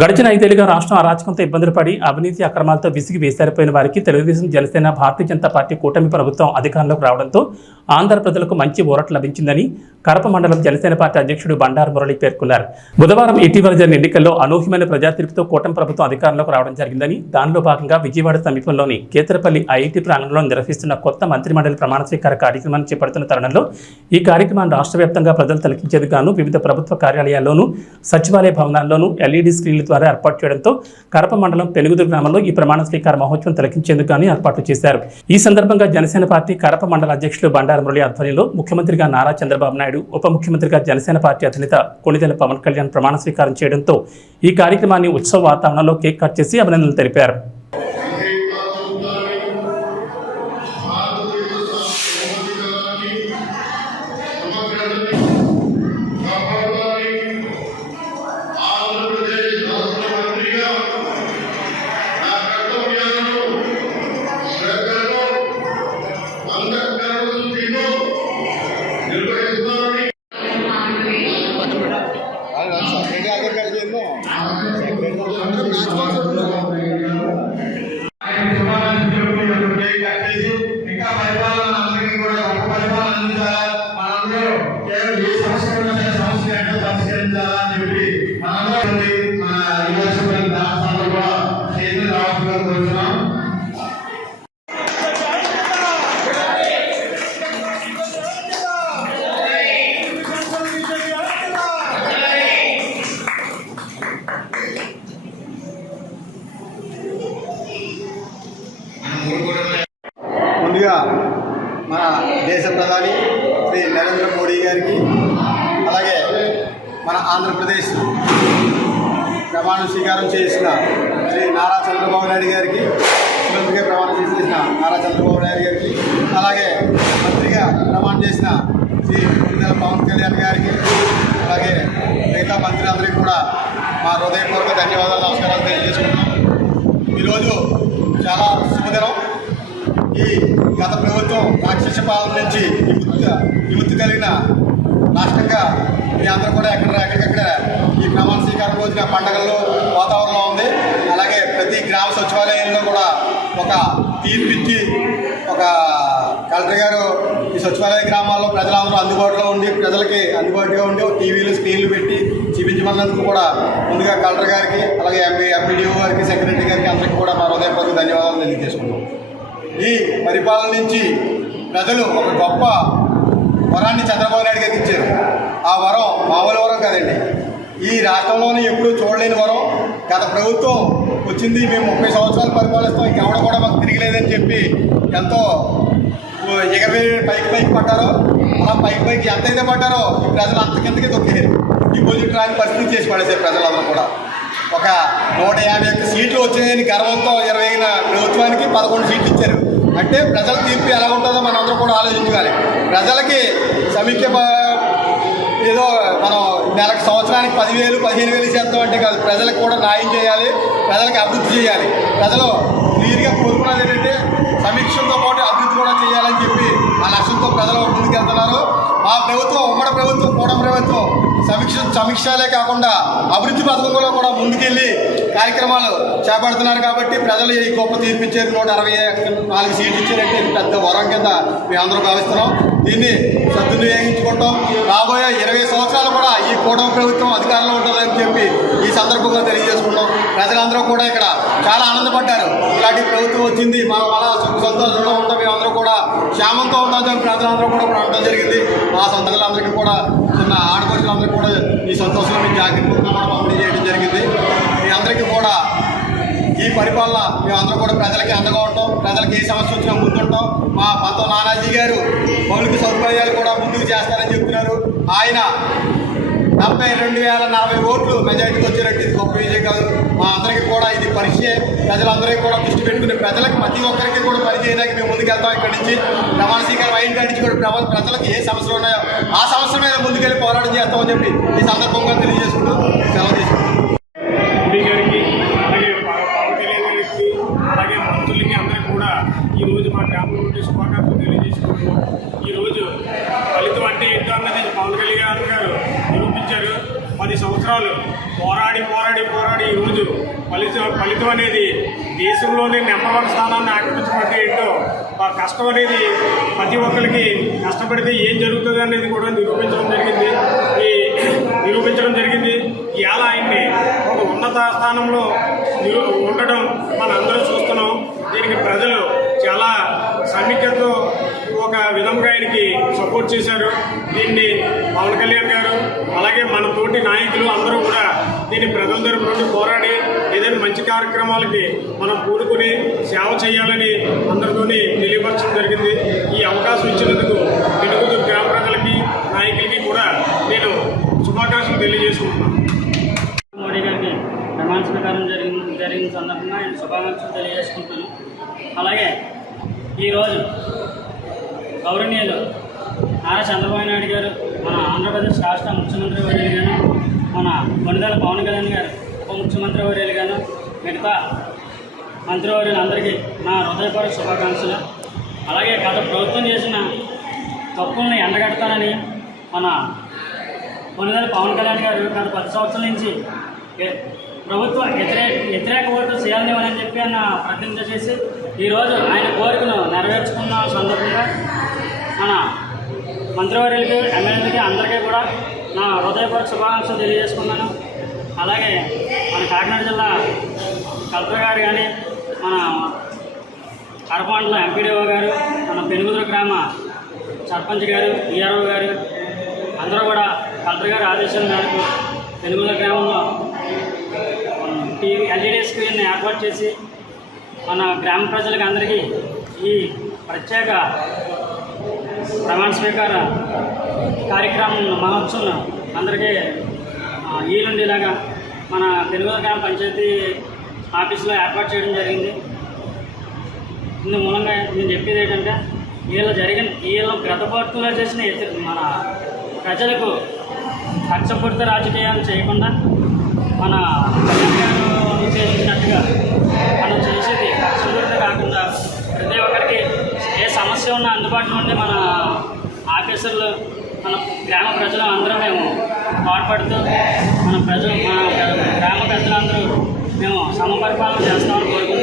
గడిచిన 5 ఏళ్లుగా రాష్ట్రం అరాచకంతో ఇబ్బందులు పడి అవినీతి అక్రమాలతో విసిగి వేసారిపోయిన వారికి తెలుగుదేశం జనసేన భారతీయ జనతా పార్టీ కూటమి ప్రభుత్వం అధికారంలోకి రావడంతో ఆంధ్ర ప్రజలకు మంచి ఊరట లభించిందని కడప మండలం జనసేన పార్టీ అధ్యక్షుడు బండారు మురళి పేర్కొన్నారు. బుధవారం ఇటీవల జరిగిన ఎన్నికల్లో అనూహ్యమైన ప్రజా తీర్పుతో కూటమి ప్రభుత్వం అధికారంలోకి రావడం జరిగిందని, దానిలో భాగంగా విజయవాడ సమీపంలోని కేతరపల్లి ఐఐటీ ప్రాంగణంలో నిర్వహిస్తున్న కొత్త మంత్రిమండలి ప్రమాణ స్వీకార కార్యక్రమాన్ని చేపడుతున్న తరుణంలో ఈ కార్యక్రమాన్ని రాష్ట్ర వ్యాప్తంగా ప్రజలు తిలకించేందుకు గాను వివిధ ప్రభుత్వ కార్యాలయాల్లోనూ సచివాలయ భవనాల్లోనూ ఎల్ఈడీ స్క్రీన్ల ద్వారా ఏర్పాటు చేయడంతో కడప మండలం పెనుగుదురు గ్రామంలో ఈ ప్రమాణ స్వీకార మహోత్సవం తిలకించేందుకు గాను ఏర్పాట్లు చేశారు. ఈ సందర్భంగా జనసేన పార్టీ కడప మండల అధ్యక్షులు బండారు మురళి ఆధ్వర్యంలో ముఖ్యమంత్రిగా నారా చంద్రబాబు నాయుడు, ఉప ముఖ్యమంత్రిగా జనసేన పార్టీ అధినేత కొణిదెల పవన్ కళ్యాణ్ ప్రమాణ స్వీకారం చేయడంతో ఈ కార్యక్రమాన్ని ఉత్సవ వాతావరణంలో కేక్ కట్ చేసి అభినందనలు తెలిపారు. ముందుగా మన దేశ ప్రధాని శ్రీ నరేంద్ర మోడీ గారికి, అలాగే మన ఆంధ్రప్రదేశ్ ప్రమాణ స్వీకారం చేసిన శ్రీ నారా చంద్రబాబు నాయుడు గారికి, ముఖ్యమంత్రిగా ప్రమాణం చేసిన నారా చంద్రబాబు నాయుడు గారికి, అలాగే మంత్రిగా ప్రమాణం చేసిన శ్రీ కొణిదెల పవన్ కళ్యాణ్ గారికి, అలాగే మిగతా మంత్రులందరికీ కూడా మా హృదయపూర్వక ధన్యవాదాలు, నమస్కారాలు తెలియజేసుకుంటున్నాం. ఈరోజు చాలా శుభదినం. ఈ గత ప్రభుత్వం రాక్షస పాలన నుంచి విముక్తి కలిగిన రాష్ట్రంగా మీ అందరూ కూడా ఎక్కడికక్కడ ఈ ప్రమాణ స్వీకారం రోజున పండుగల్లో వాతావరణంలో ఉంది. అలాగే ప్రతి గ్రామ సచివాలయంలో కూడా ఒక తీర్పిచ్చి ఒక కలెక్టర్ గారు ఈ సచివాలయ గ్రామాల్లో ప్రజలందరూ అందుబాటులో ఉండి ప్రజలకి అందుబాటుగా ఉండి టీవీలు స్క్రీన్లు పెట్టి చూపించమన్నందుకు కూడా ముందుగా కలెక్టర్ గారికి, అలాగే ఎంపీడీఓ గారికి, సెక్రటరీ గారికి అందరికీ కూడా మా హృదయపూర్వక ధన్యవాదాలు తెలియజేసుకుంటాం. ఈ పరిపాలన నుంచి ప్రజలు ఒక గొప్ప వరాన్ని చంద్రబాబు నాయుడు గారికి ఇచ్చారు. ఆ వరం మామూలు వరం కాదండి, ఈ రాష్ట్రంలోనే ఎప్పుడూ చూడలేని వరం. గత ప్రభుత్వం వచ్చింది, మేము 30 సంవత్సరాలు పరిపాలిస్తాం, ఇంకెవడ కూడా మాకు తిరిగిలేదని చెప్పి ఎంతో ఎగబడి పైకి పడ్డారో, అలా పైకి ఎంతైతే పడ్డారో ఈ ప్రజలు అంతకింతకే తొక్కారు. డిపాజిట్ రాని పరిస్థితి చేసి పడేసారు ప్రజలందరూ కూడా. ఒక 151 సీట్లు వచ్చినాయని గర్వంతో 20 ప్రభుత్వానికి 11 సీట్లు ఇచ్చారు. అంటే ప్రజల తీర్పు ఎలా ఉంటుందో మనం అందరూ కూడా ఆలోచించాలి. ప్రజలకి సమీక్ష ఏదో మనం నెలకు సంవత్సరానికి 10,000 15,000 చేద్దాం అంటే కాదు, ప్రజలకు కూడా న్యాయం చేయాలి, ప్రజలకు అభివృద్ధి చేయాలి. ప్రజలు క్లియర్గా కోరుకున్నది ఏంటంటే సమీక్షతో పాటు అభివృద్ధి కూడా చేయాలని చెప్పి ఆ లక్ష్యంతో ప్రజలు ముందుకు వెళ్తున్నారు. మా ప్రభుత్వం, ఉమ్మడి ప్రభుత్వం, కూటమి ప్రభుత్వం సమీక్షలే కాకుండా అభివృద్ధి పథకంలో కూడా ముందుకెళ్ళి కార్యక్రమాలు చేపడుతున్నారు. కాబట్టి ప్రజలు ఈ గొప్ప తీర్పిచ్చారు. 164 సీట్లు ఇచ్చారంటే ఇది పెద్ద వరం కింద మేము అందరూ భావిస్తున్నాం. దీన్ని సద్వినియోగించుకుంటాం. రాబోయే 20 సంవత్సరాలు కూడా ఈ కూటమి ప్రభుత్వం అధికారంలో ఉంటుందని చెప్పి ఈ సందర్భంగా తెలియజేసుకున్నాం. ప్రజలందరూ కూడా ఇక్కడ చాలా ఆనందపడ్డారు. ఇలాంటి ప్రభుత్వం వచ్చింది, మన సంతోషంలో ఉంటాం, మేము అందరూ కూడా క్షేమంతో ఉండాలని ప్రజలందరూ కూడా ఉండడం జరిగింది. మా సంతకులందరికీ కూడా చిన్న ఆడపడుచులందరికీ కూడా ఈ సంతోషంలో మీ జాగ్రత్త పంపిణీ చేయడం జరిగింది. మీ అందరికీ కూడా ఈ పరిపాలన మేమందరం కూడా ప్రజలకి అండగా ఉంటాం. ప్రజలకు ఏ సమస్య వచ్చినా ముందుంటాం. మా పంతో నానాజీ గారు మౌలిక సదుపాయాలు కూడా ముందుకు చేస్తారని చెప్తున్నారు. ఆయన 72,040 ఓట్లు మెజారిటీకి వచ్చారంటే ఇది గొప్ప విజయం కాదు. మా అందరికీ కూడా ఇది పరీక్ష. ప్రజలందరికీ కూడా దృష్టి పెట్టుకుని ప్రజలకు ప్రతి ఒక్కరికి కూడా పని చేయడానికి మేము ముందుకు వెళ్తాం. ఇక్కడి నుంచి ప్రమాణ స్వీకారం అయిన కాడి నుంచి కూడా ప్రజలకు ఏ సమస్యలు ఉన్నాయో ఆ సమస్య మీద ముందుకెళ్ళి పోరాటం చేస్తామని చెప్పి ఈ సందర్భంగా తెలియజేసుకుంటూ సెలవు తీసుకుంటాం. అలాగే మంత్రులకి అందరికీ కూడా ఈరోజు మా గ్రామం నుండి శుభాకాంక్షలు తెలియజేసుకుంటున్నాం. ఈరోజు ఫలితం అంటే ఏంటో అన్నది పవన్ కళ్యాణ్ గారు నిరూపించారు. 10 సంవత్సరాలు పోరాడి ఈరోజు ఫలితం అనేది దేశంలోనే నెంబర్ 1 స్థానాన్ని ఆక్రమించబడితే ఏంటో ఆ కష్టం అనేది ప్రతి ఒక్కరికి కష్టపడితే ఏం జరుగుతుంది అనేది కూడా నిరూపించడం జరిగింది. ఇవాళ ఆయన్ని ఒక ఉన్నత స్థానంలో ఉండడం మనం అందరూ చూస్తున్నాం. దీనికి ప్రజలు చాలా సన్నిహితంతో ఒక విధంగా ఆయనకి సపోర్ట్ చేశారు. దీన్ని పవన్ కళ్యాణ్ గారు అలాగే మన తోటి నాయకులు అందరూ కూడా దీన్ని ప్రజల తరపు నుండి పోరాడి ఏదైనా మంచి కార్యక్రమాలకి మనం కూడుకుని సేవ చేయాలని అందరితోని తెలియపరచడం జరిగింది. ఈ అవకాశం ఇచ్చినందుకు పెనుగుతూరు గ్రామ ప్రజలకి నాయకులకి కూడా నేను శుభాకాంక్షలు తెలియజేసుకుంటున్నాను. మోడీ గారికి ప్రమాణ స్వీకారం జరిగిన సందర్భంగా ఆయన శుభాకాంక్షలు తెలియజేసుకుంటున్నాను. అలాగే ఈరోజు గౌరవనీయులు నారా చంద్రబాబు నాయుడు గారు, మన ఆంధ్రప్రదేశ్ రాష్ట్ర ముఖ్యమంత్రి వర్యులు గాను, మన కొనిదెల పవన్ కళ్యాణ్ గారు ఉప ముఖ్యమంత్రి వర్యులు గాను, మిగతా మంత్రివర్యులందరికీ నా హృదయపూర్వక శుభాకాంక్షలు. అలాగే గత ప్రభుత్వం చేసిన తప్పుల్ని ఎండగడతానని మన కొనిదెల పవన్ కళ్యాణ్ గారు గత 10 సంవత్సరాల నుంచి ప్రభుత్వ వ్యతిరేక ఓటు చేయాలని చెప్పి ఆయన ప్రతిజ్ఞ చేసి ఈరోజు ఆయన కోరికను నెరవేర్చుకున్న సందర్భంగా మన మంత్రివర్యులకి, ఎమ్మెల్యేలకి అందరికీ కూడా నా హృదయపూర్వక శుభాకాంక్షలు తెలియజేసుకున్నాను. అలాగే మన కాకినాడ జిల్లా కలెక్టర్ గారు కానీ, మన కడపమండలం ఎంపీడీఓ గారు, మన పెనుగుతూరు గ్రామ సర్పంచ్ గారు, ఈఆర్ఓ గారు అందరూ కూడా కలెక్టర్ గారి ఆదేశాల మేరకు పెనుగుతూరు గ్రామంలో LED స్క్రీన్ ఏర్పాటు చేసి మన గ్రామ ప్రజలకు అందరికీ ఈ ప్రత్యేక ప్రమాణ స్వీకార కార్యక్రమం మహోత్సవం అందరికీ ఈలుండేలాగా మన పెనుగుతూరు గ్రామ పంచాయతీ ఆఫీసులో ఏర్పాటు చేయడం జరిగింది. ఇందు మూలంగా నేను చెప్పేది ఏంటంటే వీళ్ళు గతపట్టులో చేసిన మన ప్రజలకు కష్టపడితే రాజకీయాలు చేయకుండా మన చేసినట్టుగా మనం చేసేది కష్టపడితే కాకుండా ప్రతి ఒక్కరికి ఏ సమస్య ఉన్నా అందుబాటులో ఉండి మన ఆఫీసర్లు, మన గ్రామ ప్రజలు అందరూ మేము తోడ్పడుతూ మన గ్రామ ప్రజలందరూ మేము సమపరిపాలన చేస్తామని కోరుకుంటున్నాం.